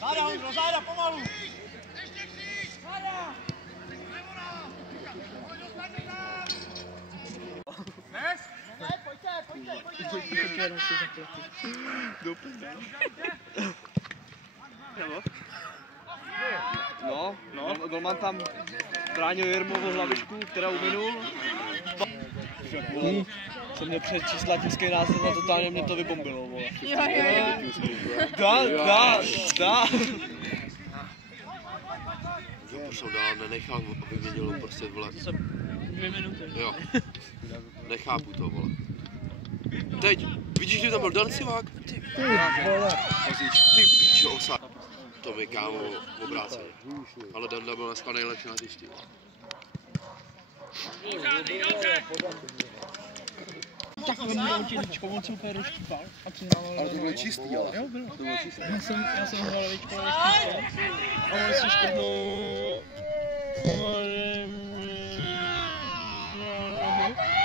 Záda, Ondro, záda, pomalu! Záda! Nes? Ne, pojďte! No, golman tam bránil Jirmovu hlavičku, kterou minul. Jsem měl přečíst latinský název a totálně mě to vybombilo, vole. Dá. Pošel dál, nenechám, aby vědělo prostě, vole. 2 minuty. Jo. Nechápu to, vole. Teď, vidíš, že tam byl Dan Sivák? Ty píčo, osa. To mi kámo obráceně. Ale Danda byl dneska nejlepší na hřišti. Tak on měl těličko, on se úplně rozštípal a přihrával. Ale to bylo čistý, ale. Jo, bylo. To bylo čistý. Já jsem ho hlavičko rozštípal a on si škrtnul.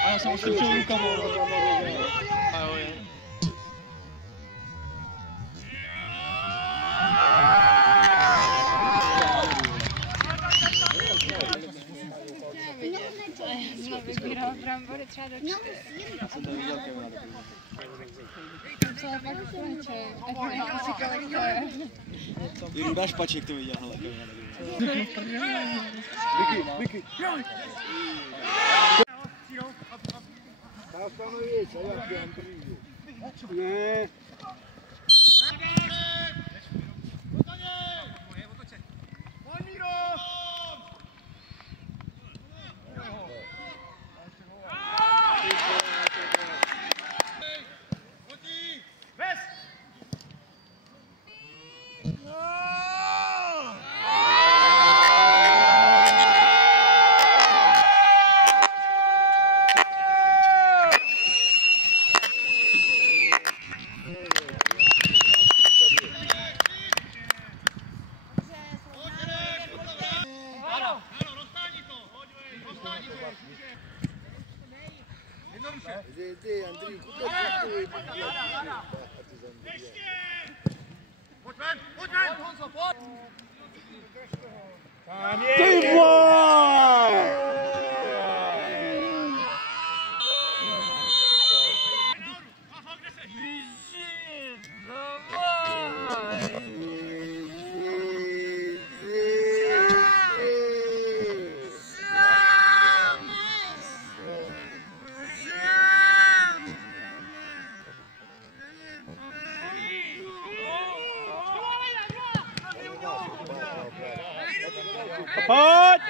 A já jsem ho škrtnul rukama. A jo, je. Jsme vybíral brambory třeba do 4. Já jsem to viděl, Kevina. Co je pak plače? A to je asi kolik to je. Jirka Špaček to viděl, hele, Kevina. Vicky. Stanovič, a jak je Andriju? Ne. Ty, Andriju, Ty vole! Pojď!